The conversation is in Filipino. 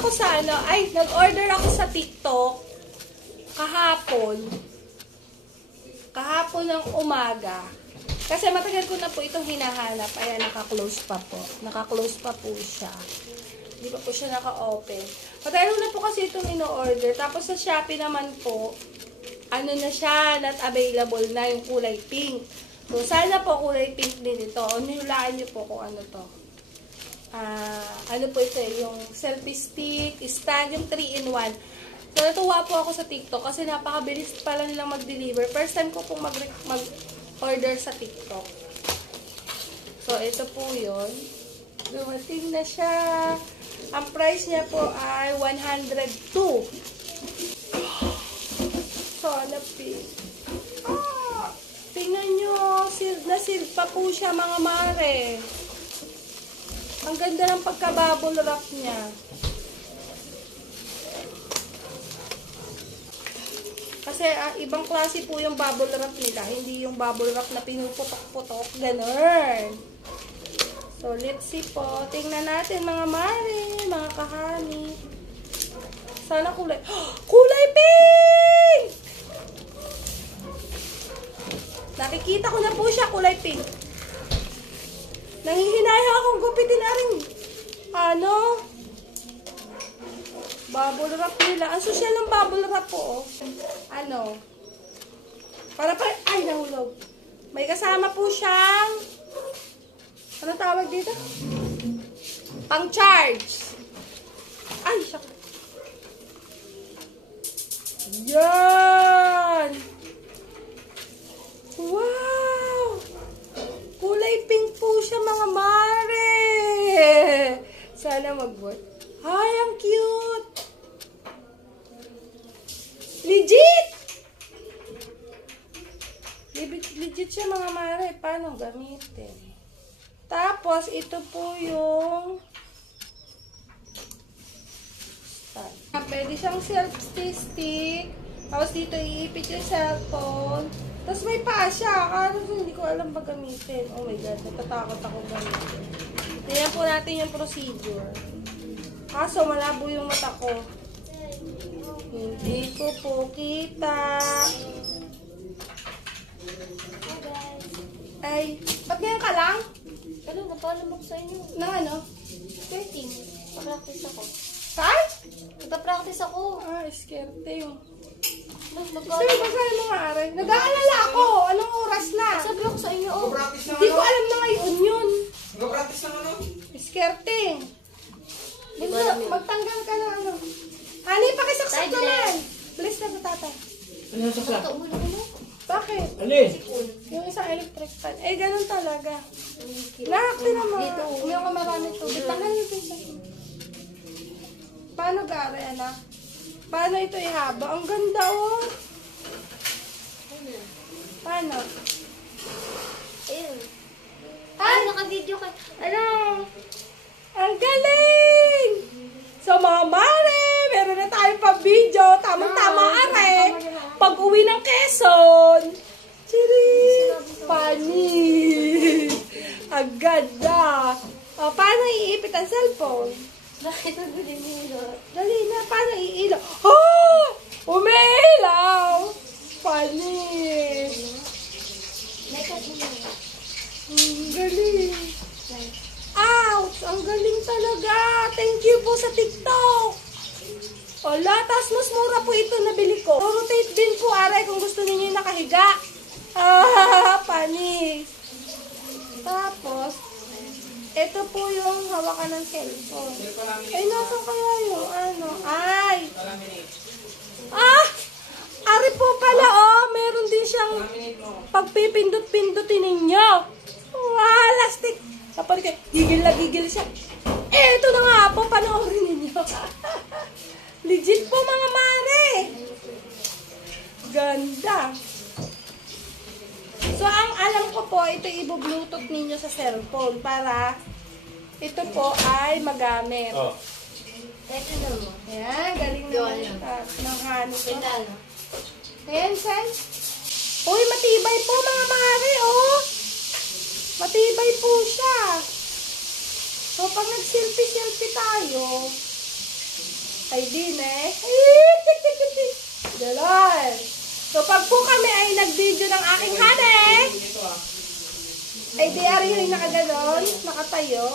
ako sa nag-order ako sa TikTok kahapon ng umaga. Kasi matagal ko na po itong hinahanap. Ayan, naka-close pa po. Naka-close pa po siya. Hindi pa po siya naka-open. Matagal na po kasi itong ino-order. Tapos sa Shopee naman po, ano na siya, not available na yung kulay pink. So, sana po kulay pink din ito. Nihulaan niyo po kung ano to. Ano po ito, yung selfie stick, stand, yung 3-in-1. So, natuwa po ako sa TikTok kasi napakabilis pala nilang mag-deliver. First time ko pong mag-order sa TikTok. So, ito po yun. Dumating na siya. Ang price niya po ay 102. So, napin. Tingnan nyo. Sealed na sealed pa po siya, mga mare. Ang ganda ng pagka-bubble wrap niya. Kasi ibang klase po yung bubble wrap nila. Hindi yung bubble wrap na pinuputok-putok. Ganun. So, let's see po. Tingnan natin mga mare, mga kahani. Sana kulay. Kulay pink! Nakikita ko na po siya, kulay pink. Nanghihinaya akong gupitin na rin. Bubble wrap nila. Ang social ng bubble wrap po, oh. Ay, nahulog. May kasama po siyang, ano tawag dito? Pang-charge. Ay, siya. Yan! Wow! Kulay pink po siya, mga mare! Sana mag-work. Ay, ang cute! Legit! Legit siya, mga mare. Paano gamitin? Tapos, ito po yung stand. Pwede siyang selfie-stick. Tapos, dito iipit yung cellphone. Tapos, may paa siya. Kaso, hindi ko alam ba gamitin. Oh my God, natatakot ako gamitin. Tingnan po natin yung procedure. Kaso, malabo yung mata ko. Hindi ko po kita. Ay, ba't ngayon ka lang? Napaalam ako sa inyo. Nang ano? 13. Pa-practice ako. Saan? Nagpa-practice ako. Iskerte yung. Magkano? Sir, basahin mo nga rin. Nag-aalala ako. Anong oras na? Sabi ako sa inyo, oh. Hindi ko alam na ngayon yun. Mag-practice na ano? Iskerte. Magtanggal ka na ano. Hani, pakisaksak naman. Bilis na ba, tata? Ano yung saksak? Ito, ulo mo. Bakit? Alin? Yung isang electric fan. Eh, ganun talaga. Nakakti naman. Dito. Umiyak ka marami tubig. Tanggal yung pisa. Paano gari, anak? Paano ito ihaba? Ang ganda, oh. Paano? Ayun. Ay, naka-video ka. Ano? Ang galing! So, mga mare, meron na tayong pa-video. Tamang-tama, are. Pag-uwi ng Quezon. Chiri! Pani! Ang ganda! Paano iipit ang cellphone? Bakit ang gulinilot? Dali na, paano iilaw? Oh! Umilaw! Pani! Ang galing! Ouch! Ang galing talaga! Thank you po sa TikTok! Wala, tapos mas mura po ito nabili ko. Rotate din po, aray, kung gusto niyo nakahiga. Panis! Tapos, ito po yung hawakan ng cellphone. Ay, nasa kaya yung ano? Ay! Ari po pala, oh! Meron din siyang pagpipindot-pindutin ninyo. Lastik! Kapag gigil na gigil siya. Ito na nga po, panoorin ninyo. Legit po, mga mare. Ganda. So, ang alam ko po, ito i-bluetooth ninyo sa cellphone para ito po ay magamit. Oh. Ito na mo. Ayan, galing naman ng hani ko. Pindalo. Ayan, San. Uy, matibay po, mga mare, oh. Matibay po siya. So, pag nag-selfie-selfie tayo, Ay, din eh. Ganon. So, pag po kami ay nag-video ng aking hane, ay di ari yung nakaganon, nakatayo.